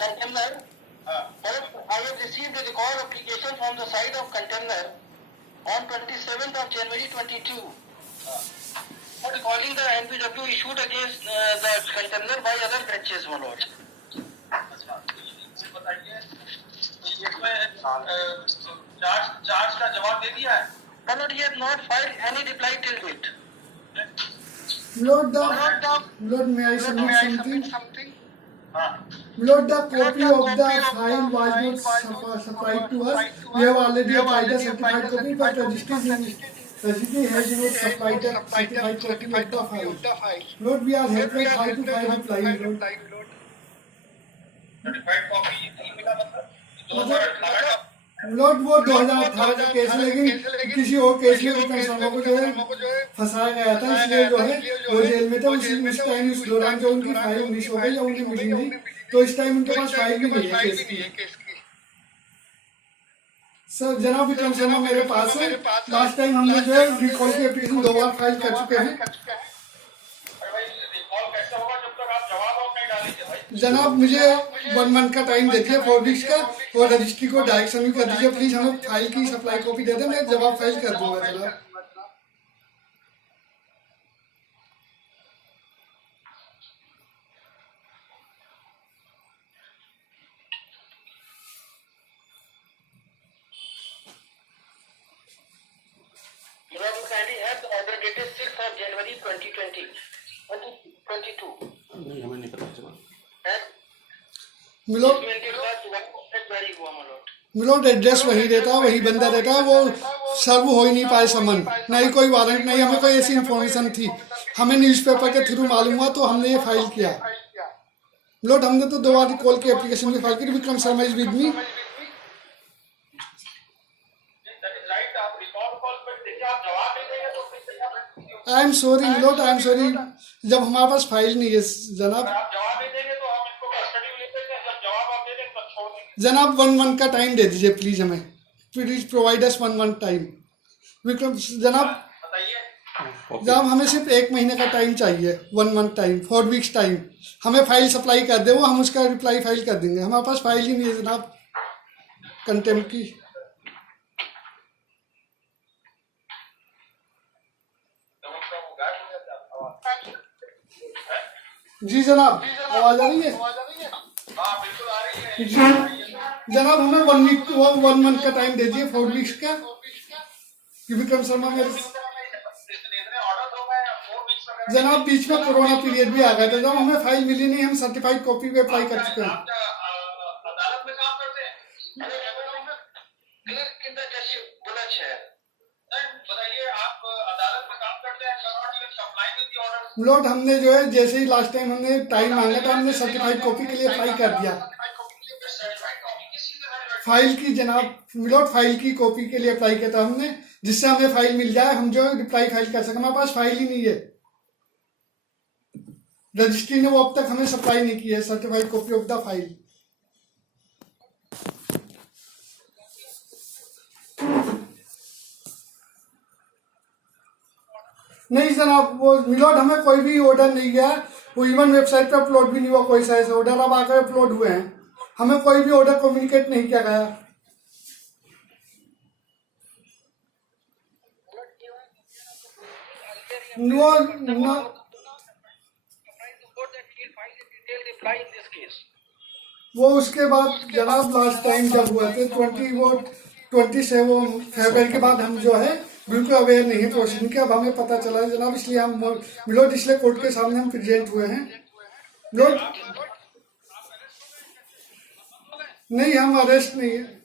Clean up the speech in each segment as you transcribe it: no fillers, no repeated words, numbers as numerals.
Contemner. I have received a record application from the side of Contemner on 27th of January 22. For recalling the NPW issued against the Contemner by other branches, my lord. बताइए इसमें charge का जवाब दे दिया है? My lord, he has not filed any reply till date. Lord, may I submit something? Lord, the copy of the file was not supplied to us. We have already applied the certified copy, but registry has not supplied the certified copy of the file. Lord, we are helpless how to file reply, Lord. Certified copy नहीं मिला मतलब? Lord वो 2018 का case, लेकिन किसी और case में विक्रम शर्मा को जो है फंसाया गया था, इसलिए जो है वो जेल में था। उस टाइम उस दौरान जो उनकी फाइल मिस हो गई या उन्हें मिली नहीं, तो इस टाइम उनके पास फाइल भी नहीं है केस की। सर जनाब विक्रम शर्मा मेरे पास है। लास्ट टाइम हमने जो है रिकॉल की एप्लीकेशन 2 बार फाइल कर चुके हैं। जनाब मुझे 1 मंथ का टाइम देती है, 4 वीक्स का, और रजिस्ट्री को डायरेक्शन भी कर दीजिए प्लीज। हमें फाइल की सप्लाई कॉपी दे दें, मैं जवाब फाइल कर दूंगा जनाब। January 2022. नहीं हमें नहीं पता चला। मिलोड एड्रेस वही रहता है, वही बंदा रहता है, वो सर्व हो ही नहीं पाए समन, नहीं कोई वारंट, नहीं हमें कोई ऐसी इंफॉर्मेशन थी। हमें न्यूज़पेपर के थ्रू मालूम हुआ तो हमने ये फाइल किया। मिलोड हमने तो 2 बार कॉल की एप्लीकेशन की फाइल की। Vikram Sharma is with me. I am sorry milord, I am sorry, जब हमारे पास फाइल नहीं है जनाब। जनाब 1 मंथ का टाइम दे दीजिए प्लीज हमें, please provide us 1 month time. Vikram जनाब हमें सिर्फ 1 महीने का टाइम चाहिए, 1 मंथ टाइम, 4 वीक्स टाइम। हमें फाइल सप्लाई कर दे, वो हम उसका रिप्लाई फाइल कर देंगे। हमारे पास फाइल ही नहीं है जनाब कंटेम्प्ट की। जी जनाब आवाज आ रही है? जनाब हमें 1 मंथ का टाइम दे दिए, 4 वीक्स का। विक्रम शर्मा मेरे जनाब बीच में कोरोना पीरियड भी आ गया था, जब हमें फाइल मिली नहीं, हम सर्टिफाइड कॉपी पे अप्लाई कर चुके हैं। अदालत में काम करते हैं, बताइए आप अदालत में काम करते हैं। लॉर्ड हमने जो है जैसे ही लास्ट टाइम हमने टाइम मांगा था, हमने सर्टिफाइड कॉपी के लिए अप्लाई कर दिया। फाइल की जनाब मिलोड फाइल की कॉपी के लिए अप्लाई किया था हमने, जिससे हमें फाइल मिल जाए, हम जो रिप्लाई फाइल कर सकें। हमारे पास फाइल ही नहीं है, रजिस्ट्री ने वो अब तक हमें सप्लाई नहीं की है certified copy of the file. नहीं जनाब वो मिलोड हमें कोई भी ऑर्डर नहीं गया, वो इवन वेबसाइट पे अपलोड भी नहीं हुआ कोई सा ऐसा ऑर्डर। अब आकर अपलोड हुए हैं, हमें कोई भी ऑर्डर कम्युनिकेट नहीं किया गया। वो उसके बाद जनाब लास्ट टाइम जब हुए थे 27 फरवरी के बाद हम जो है बिल्कुल अवेयर नहीं है प्रोसीजर के। अब हमें पता चला है जनाब, इसलिए हम मिलोड इसलिए कोर्ट के सामने हम प्रेजेंट हुए हैं। मिलोड नहीं, हम अरेस्ट नहीं है।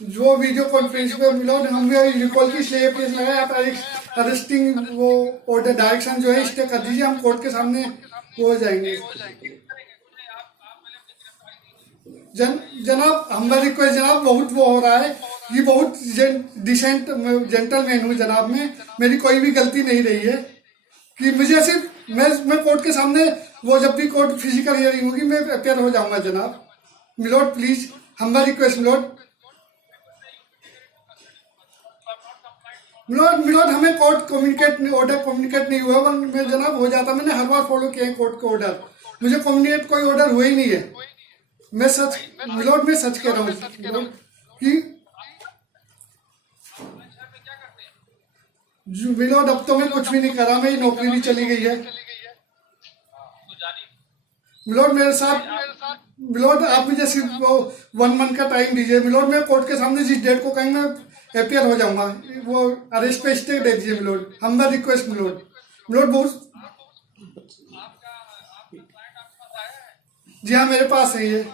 जो वीडियो कॉन्फ्रेंस पे मिलोड हम रिकॉल की स्लेप लगाया, आप अरेस्टिंग वो ऑर्डर डायरेक्शन जो है स्टे कर दीजिए, हम कोर्ट के सामने हो जाएंगे। जनाब हमारी रिक्वेस्ट जनाब बहुत वो हो रहा है, ये बहुत डिसेंट जेंटलमैन हूँ जनाब, में मेरी कोई भी गलती नहीं रही है कि मुझे सिर्फ मैं कोर्ट के सामने वो जब भी कोर्ट फिजिकल हियरिंग होगी मैं अपेयर हो जाऊंगा जनाब। मिलोड प्लीज हमारी रिक्वेस्ट मिलोड। मिलोड हमें कोर्ट ऑर्डर कम्युनिकेट नहीं हुआ, मैं जनाब हो जाता, मैंने हर बार फॉलो किया है कोर्ट के ऑर्डर, मुझे कम्युनिकेट कोई ऑर्डर हुआ ही नहीं है। मैं सच मिलोड में सच कह रहा हूँ कि मिलोड अब तो मैं कुछ भी नहीं कर रहा, मेरी नौकरी भी चली गई है। मिलोड मेरे साथ मिलोड आप मुझे सिर्फ वो 1 मंथ का टाइम दीजिए मिलोड, मैं कोर्ट के सामने जिस डेट को कहेंगे मैं अपियर हो जाऊंगा, वो अरेस्ट पे स्टे दे दीजिए milord, humble request milord. Milord बहुत जी हाँ मेरे पास है ये।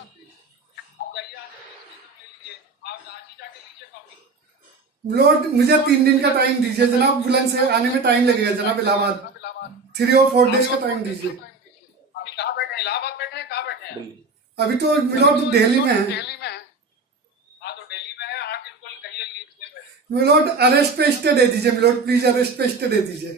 मिलोड मुझे 3 दिन का टाइम दीजिए जनाब, बुलंद से आने में टाइम लगेगा जनाब, इलाहाबाद 3 और 4 डेज का टाइम दीजिए। कहाँ बैठे हैं? इलाहाबाद बैठे हैं? कहाँ बैठे हैं? अभी तो मिलोड दिल्ली में है। हाँ तो दिल्ली में है, आके इनको कहिए मिलोड अरेस्ट पे स्टे दे दीजिए मिलोड, प्लीज अरेस्ट पे स्टे दे दीजिए।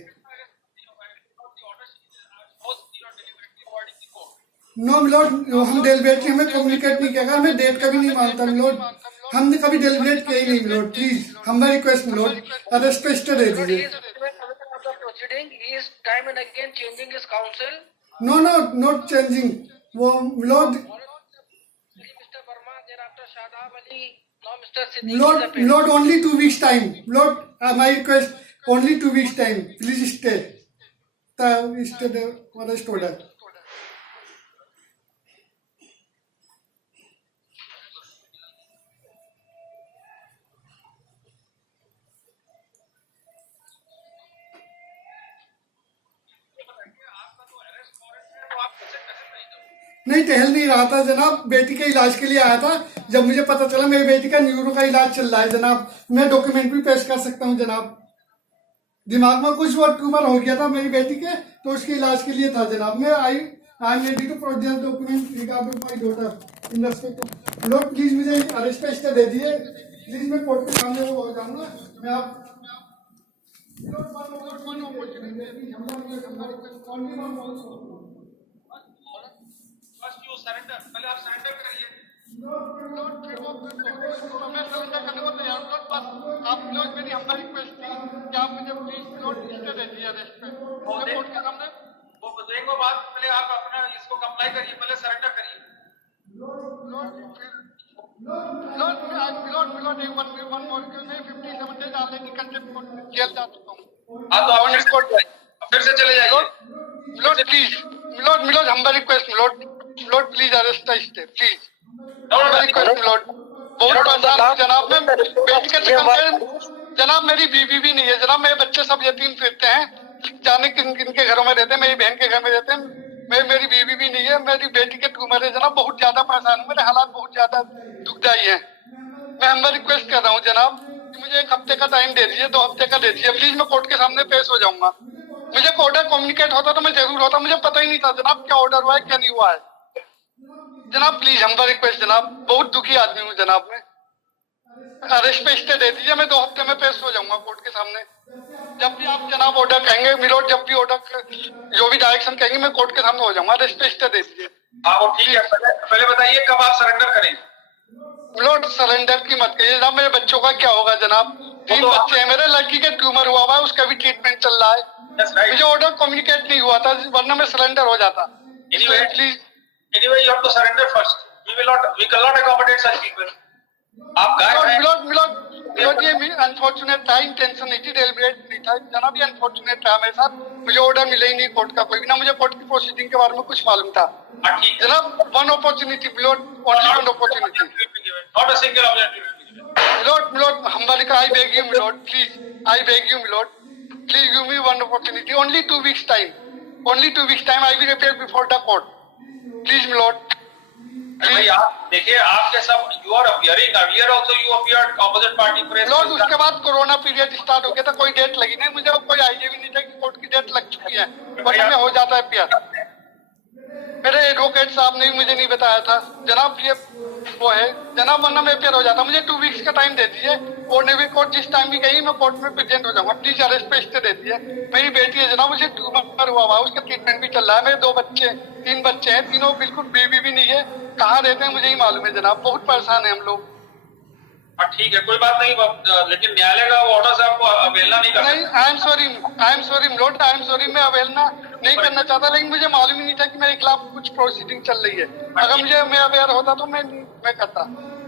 नो मिलोड हम डेलिब्रेटली हमें कम्युनिकेट नहीं किया, मैं डेट कभी नहीं मानता मिलोड, हमने कभी डेलिब्रेट किया ही नहीं milord, please humble request milord, arrest पे स्टे दे दीजिए। नो नो नॉट चेंजिंग वो milord, milord only 2 weeks time milord, my request only 2 weeks time, please stay stay arrest order. नहीं टहल नहीं रहा था जनाब, बेटी के इलाज के लिए आया था, जब मुझे पता चला मेरी बेटी का न्यूरो का इलाज चल रहा है जनाब, मैं डॉक्यूमेंट भी पेश कर सकता हूँ जनाब, दिमाग में कुछ वो ट्यूमर हो गया था मेरी बेटी के, तो उसके इलाज के लिए था जनाब। मैं I am ready to produce document regarding my daughter in respect lord, please मुझे अरेस्ट पे स्टे दे दिए प्लीज, मैं कोर्ट के सामने वो हो जाऊंगा, मैं आप सरेंडर, पहले आप सरेंडर करिए। आप लोग मेरी हम्बल रिक्वेस्ट थी कि आप मुझे प्लीज स्टे दे दीजिए अरेस्ट पे कोर्ट के सामने। वो देखो बात, पहले आप अपना इसको कंप्लाई करिए, पहले सरेंडर करिए। जेल जा चुका हूँ। हाँ तो आप कोर्ट जाइए, फिर से चले जाइए। Please milord humble request milord please arrest stay please, request milord, बहुत परेशान हूँ जनाब, मैं बेटी के जनाब मेरी बीवी भी नहीं है जनाब, मेरे बच्चे सब यतीम फिरते हैं, जाने किन किन के घरों में रहते हैं, मेरी बहन के घर में रहते हैं, मेरी बीवी भी नहीं है, मेरी बेटी के ट्यूमर है जनाब, बहुत ज्यादा परेशान हूँ, मेरे हालात बहुत ज्यादा दुखदायी है। मैं हम्बल रिक्वेस्ट कर रहा हूँ जनाब कि मुझे 1 हफ्ते का टाइम दे दीजिए, 2 हफ्ते का दे दीजिए प्लीज, मैं कोर्ट के सामने पेश हो जाऊंगा। मुझे ऑर्डर कम्युनिकेट होता तो मैं जरूर होता, मुझे पता ही नहीं था जनाब क्या ऑर्डर हुआ है क्या नहीं हुआ है जनाब, प्लीज हम्बल रिक्वेस्ट जनाब, बहुत दुखी आदमी हूँ जनाब, मैं अरेस्ट पे स्टे दे दीजिए, मैं 2 हफ्ते में पेश हो जाऊंगा कोर्ट के सामने, जब भी आप जनाब ऑर्डर कहेंगे मिलोड, जब भी ऑर्डर जो भी डायरेक्शन कहेंगे मैं कोर्ट के सामने हो जाऊंगा, अरेस्ट पे स्टे दे दीजिए। हाँ वो ठीक है, पहले बताइए कब आप सरेंडर करेंगे। मिलोड सरेंडर की मत करिए जनाब, मेरे बच्चों का क्या होगा जनाब, 3 बच्चे हैं मेरे, लड़की के ट्यूमर हुआ हुआ है, उसका भी ट्रीटमेंट चल रहा है, मुझे ऑर्डर कम्युनिकेट नहीं हुआ था वरना मैं सरेंडर हो जाता। Please Anyway, you have to surrender first. We cannot accommodate such people. आप मिलोड ये अनफॉर्चुनेट था, इंटेंशन नहीं थी, डेलिब्रेट नहीं था जनाब, ये अनफॉर्चुनेट था मेरे साथ, मुझे ऑर्डर मिले ही नहीं कोर्ट का कोई भी, ना मुझे कोर्ट की प्रोसीडिंग के बारे में कुछ मालूम था जनाब। 1 opportunity milord, only 1 opportunity, not a single opportunity. Milord humble I beg you milord, please I beg you milord, please give me 1 opportunity, only 2 weeks time, only 2 weeks time, I will appear before the court please milord. भाई आप देखिए, आपके सब you are appearing, earlier also you appeared opposite party press, milord उसके बाद corona period start हो गया था, कोई डेट लगी नहीं, मुझे कोई आइडिया भी नहीं था कि कोर्ट की डेट लग चुकी है, वरना में हो जाता है अपियर, मेरे एडवोकेट साहब ने मुझे नहीं बताया था जनाब, ये वो है जनाब, वरना मैं अपियर हो जाता, मुझे 2 weeks का टाइम दे दीजिए, और नेवी कोर्ट जिस टाइम भी गई मैं कोर्ट में प्रेजेंट हो जाऊंगा, प्लीज अरेस्ट पे स्टे दे दीजिए। मेरी बेटी है जनाब, मुझे ट्यूमर हुआ हुआ, उसका ट्रीटमेंट भी चल रहा है, मेरे 2 बच्चे 3 बच्चे हैं, तीनों बिल्कुल बेबी भी नहीं है, कहाँ रहते हैं मुझे ही मालूम है जनाब, बहुत परेशान है हम लोग। हाँ ठीक है, कोई बात नहीं, लेकिन न्यायालय का ऑर्डर से आपको अवहेलना नहीं करना। नहीं, आई am sorry milord, I am sorry, मैं अवहेलना नहीं करना चाहता, लेकिन मुझे मालूम ही नहीं था कि मेरे खिलाफ कुछ प्रोसीडिंग चल रही है। अगर मुझे मैं अवेयर होता तो मैं करता।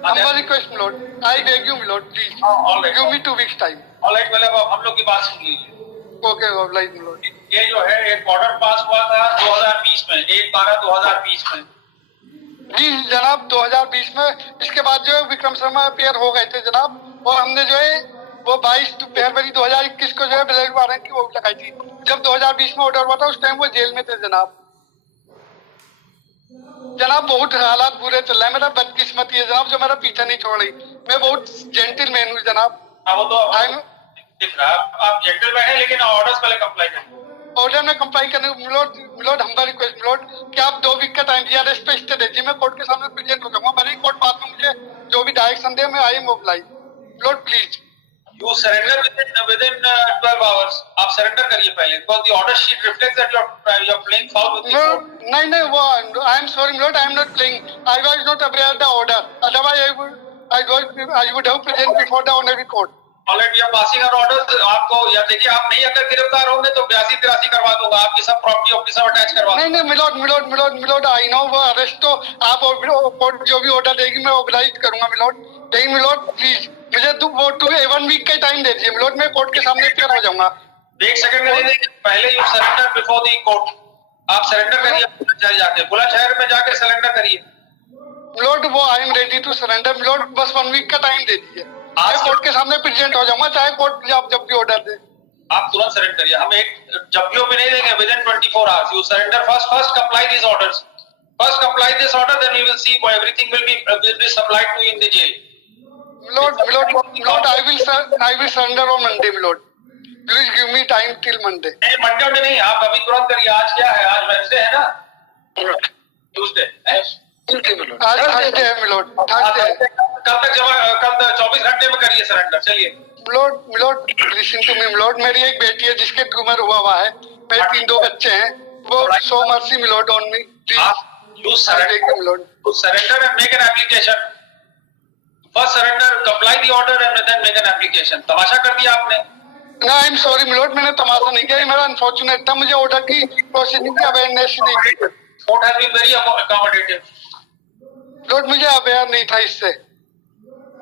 Humble request milord, I beg you milord, please give me 2 weeks time. Alright, मतलब हम लोग की बात सुन लीजिए। Okay alright milord. ये जो है एक ऑर्डर पास हुआ था 2020 में, 1/12/2020 में। जी जनाब, 2020 में। इसके बाद जो है विक्रम शर्मा अपेयर हो गए थे जनाब, और हमने जो है वो 22 फरवरी 2021 को जो है ब्लेड वारंट की वो लगाई थी। जब 2020 में ऑर्डर हुआ था उस टाइम वो जेल में थे जनाब। जनाब बहुत हालात बुरे चल रहे हैं, मेरा बदकिस्मती है जनाब जो मेरा पीछा नहीं छोड़ रही। मैं बहुत जेंटलमैन हूँ जनाब। वो तो दिख रहा है आप जेंटलमैन है, लेकिन ऑर्डर्स पहले कंप्लाई करें। ऑर्डर में कंप्लाई करने मिलोड हम्बल रिक्वेस्ट मिलोड कि आप 2 वीक का टाइम दिया, रेस्ट पे स्टे दीजिए, मैं कोर्ट के सामने प्रेजेंट हो जाऊंगा। मेरी कोर्ट बाद में मुझे जो भी डायरेक्शन दे मैं I mobilise. Milord please you surrender within 12 hours। आप सरेंडर करिए पहले, because the order sheet reflects that you are playing foul with the court. नहीं वो I am sorry milord, I am not playing, I was not aware the order, otherwise I would have present before the honourable court. Already we are passing on order. आपको या देखिए, आप नहीं अगर गिरफ्तार होंगे तो 82-83 करवा दूंगा, आपकी सब प्रॉपर्टी ऑफिस सब अटैच करवा दूंगा। नहीं मिलोड आई नो वो अरेस्ट तो आप कोर्ट जो भी ऑर्डर देगी मैं ओबलाइज करूंगा मिलोड। लेकिन मिलोड प्लीज मुझे 1 वीक का टाइम दे दीजिए मिलोड, मैं कोर्ट के सामने क्लियर हो जाऊंगा। 1 सेकंड नहीं देंगे, पहले you surrender before the court. आप सरेंडर करिए, जाके बुलंदशहर में जाके सरेंडर करिए मिलोड। वो I am ready to surrender milord, बस 1 वीक का टाइम दे दीजिए, मैं कोर्ट के सामने प्रेजेंट हो जाऊंगा, चाहे कोर्ट आप जब भी ऑर्डर दे। आप तुरंत सरेंडर करिए, हम एक जब्बियों में नहीं देंगे। Within 24 hours you surrender first comply this orders, first comply this order, then we will see everything will be supplied to in the jail. Milord I will surrender on Monday milord, please give me time till Monday. नहीं Monday में नहीं, आप अभी तुरंत करिए। आज क्या है, आज वेडनेसडे है ना, ट्यूसडे आज थर्सडे है मिलोड, थर्सडे। कल तक जमा, कल 24 घंटे में करिए सरेंडर। चलिए milord listen to me milord, मेरी एक बेटी है जिसके ट्यूमर हुआ है, मेरे 3 बच्चे हैं, वो so mercy milord on me please. You surrender and make an application. First surrender, comply the order and then make an application. तमाशा कर दिया आपने। ना आई एम सॉरी मिलोड, मैंने तमाशा नहीं किया, मेरा अनफॉर्चुनेट था, मुझे ऑर्डर की प्रोसीडिंग की अवेयरनेस नहीं थी। Court has been very accommodative. Milord मुझे अवेयर नहीं था इससे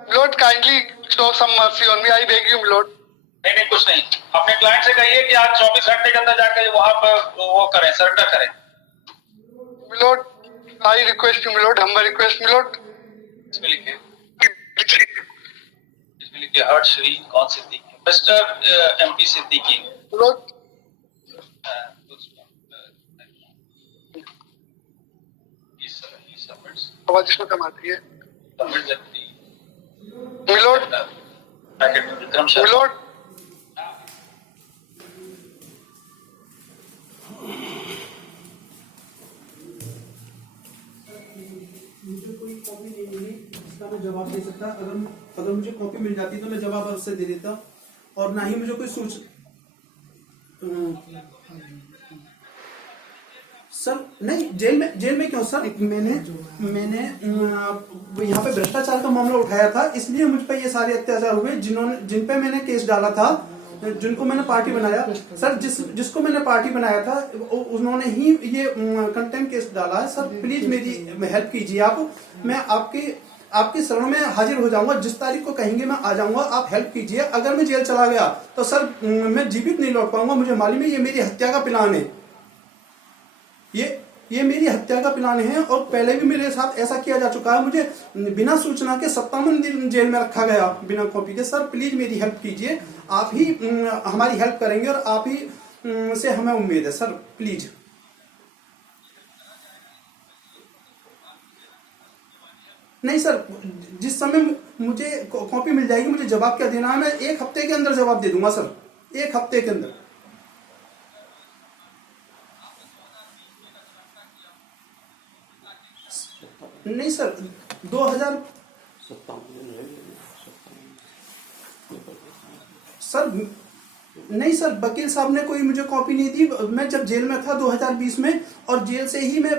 milord, kindly show some mercy on me, I beg you milord. नहीं कुछ नहीं, अपने क्लाइंट से कहिए कि आज 24 घंटे के अंदर जाके वहां पर वो करें, सरेंडर करें milord. I request you milord, humble request milord. इसमें लिखिए हर्ष श्री कौन Siddiqui, mister MP Siddiqui milord. आवाज इसमें कम आती है मिलोड। विक्रम शर्मा मिलोड मुझे कोई कॉपी नहीं मिली इसका मैं जवाब दे सकता। अगर मुझे कॉपी मिल जाती तो मैं जवाब उससे दे देता, और ना ही मुझे कोई सर नहीं, जेल में क्यों सर? मैंने यहाँ पे भ्रष्टाचार का मामला उठाया था, इसलिए मुझ पे ये सारे अत्याचार हुए जिन पे मैंने केस डाला था, जिनको मैंने पार्टी बनाया सर, जिसको मैंने पार्टी बनाया था उन्होंने ही ये कंटेम्प्ट केस डाला है। सर प्लीज मेरी हेल्प कीजिए आप, मैं आपके शरण में हाजिर हो जाऊंगा, जिस तारीख को कहेंगे मैं आ जाऊंगा, आप हेल्प कीजिए। अगर मैं जेल चला गया तो सर मैं जीवित नहीं लौट पाऊंगा, मुझे मालूम है ये मेरी हत्या का प्लान है, ये मेरी हत्या का प्लान है, और पहले भी मेरे साथ ऐसा किया जा चुका है। मुझे बिना सूचना के 57 दिन जेल में रखा गया बिना कॉपी के। सर प्लीज मेरी हेल्प कीजिए, आप ही हमारी हेल्प करेंगे और आप ही से हमें उम्मीद है सर, प्लीज। नहीं सर, जिस समय मुझे कॉपी मिल जाएगी मुझे जवाब क्या देना है, मैं 1 हफ्ते के अंदर जवाब दे दूंगा सर, 1 हफ्ते के अंदर। नहीं सर 2000 सर नहीं सर, वकील साहब ने कोई मुझे कॉपी नहीं दी। मैं जब जेल में था 2020 में, और जेल से ही मैं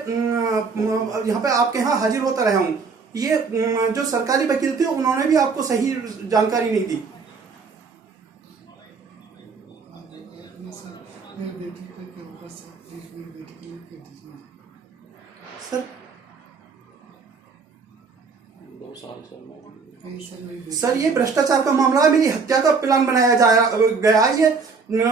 यहाँ पे आपके यहाँ हाजिर होता रहा हूँ, ये जो सरकारी वकील थे उन्होंने भी आपको सही जानकारी नहीं दी। मेरे बेटी का क्या होगा सर, प्लीज मेरी बेटी के लिए कर दीजिए। सर नहीं सर, मेरी बेटी सर ये भ्रष्टाचार का मामला है, मेरी हत्या का प्लान बनाया गया। ये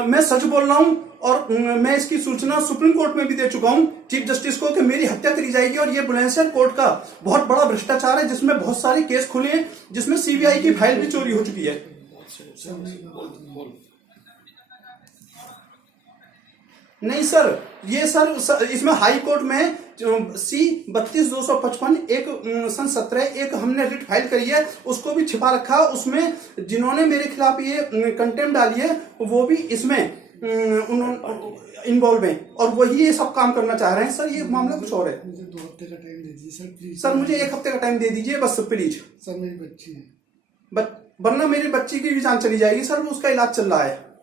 मैं सच बोल रहा हूँ और मैं इसकी सूचना सुप्रीम कोर्ट में भी दे चुका हूँ चीफ जस्टिस को कि मेरी हत्या करी जाएगी। और ये बुलंदशहर कोर्ट का बहुत बड़ा भ्रष्टाचार है जिसमें बहुत सारे केस खुले हैं, जिसमें सीबीआई की फाइल भी चोरी हो चुकी है। नहीं सर, ये सर इसमें हाई कोर्ट में C-32-255 एक सन 17 एक हमने रिट फाइल करी है, उसको भी छिपा रखा। उसमें जिन्होंने मेरे खिलाफ ये कंटेम्प्ट डाली है वो भी इसमें इन्वॉल्व है और वही ये सब काम करना चाह रहे हैं। सर ये मामला कुछ और है। मुझे 2 हफ्ते का टाइम दे दीजिए सर, प्लीज। सर मुझे 1 हफ्ते का टाइम दे दीजिए बस प्लीज। सर मेरी बच्ची है। वरना मेरी बच्ची की भी जान चली जाएगी सर, उसका इलाज चल रहा है।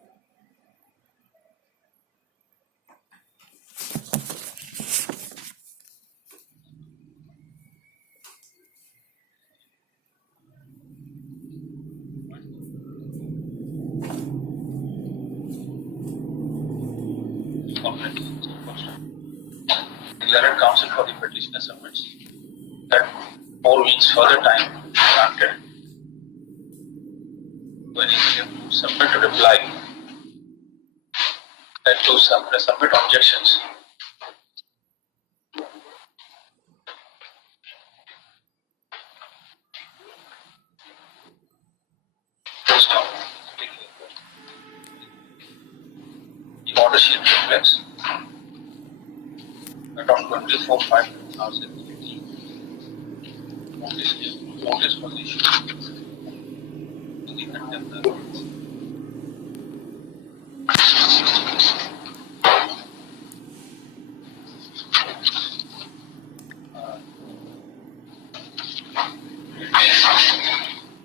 Declared counsel for the petitioner submits that 4 weeks further time granted when he will submit a reply and to submit objections. Based on the order sheet reflects that on 24/5/2018, notice was issued to the contender.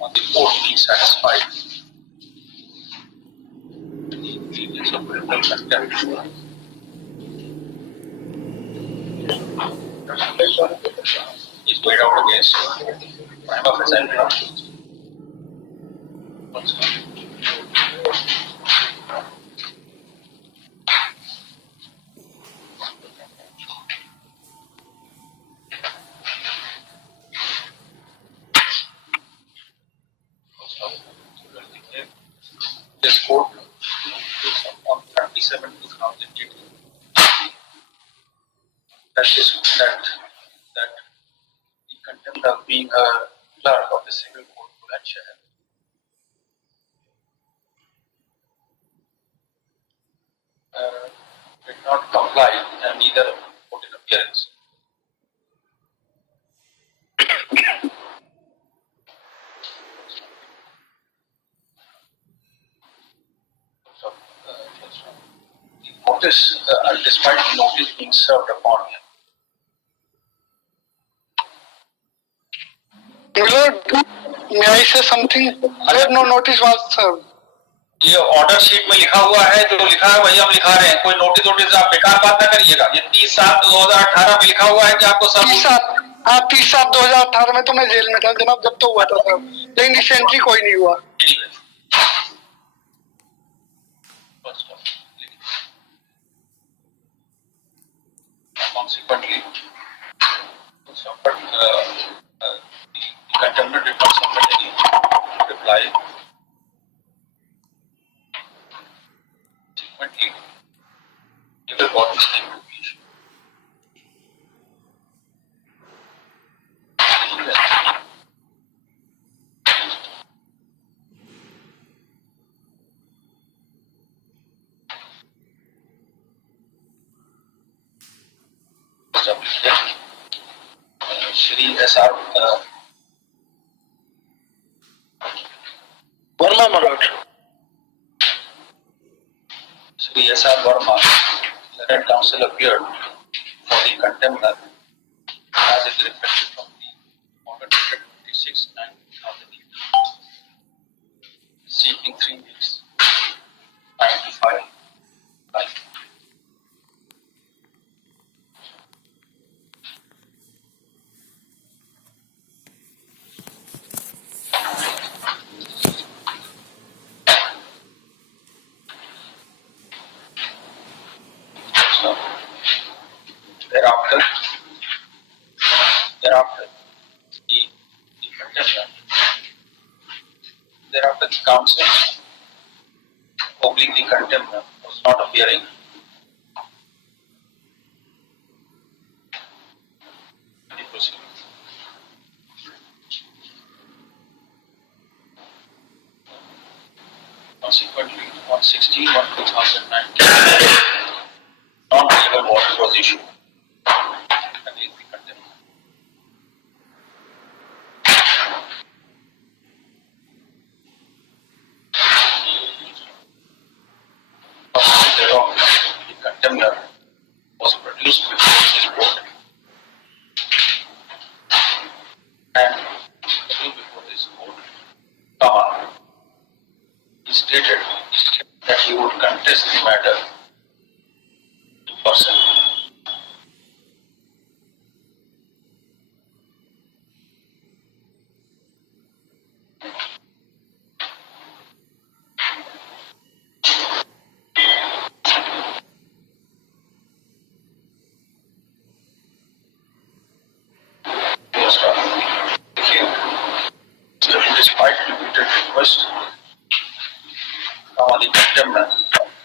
On the court being satisfied with the ingredients of criminal contempt. Is made out against prima facie evidence. This court on 37/2018 that the contempt of being a clerk of the civil court Bulandshahr did not comply and neither put in appearance. So, the notice, despite the notice being served upon him, Lord, may I say something? I have no notice was served. ये order sheet में लिखा हुआ है, जो लिखा है वही हम लिखा रहे हैं। कोई नोटिस आप बेकार बात ना करिएगा। ये 30/7/2018 में लिखा हुआ है कि आपको सब 30/7/2018 में तो मैं जेल में था जनाब, जब तो हुआ था सर, लेकिन रिसेंटली कोई नहीं हुआ। Consequently, the contender did not submit any reply. Consequently, legal bodies came to be issued. Shri S.R. Verma, my lord. Shri S.R. Verma, learned counsel appeared for the contender as it reflected from the order dated 26/9/2018, seeking 3 weeks time to file. counsel oblique the contemner was not appearing. The proceedings. Consequently, on 16/1/2019, non-legal warrant was issued against the contemner. The contemner was produced before this court and before this court, he stated that he would contest the matter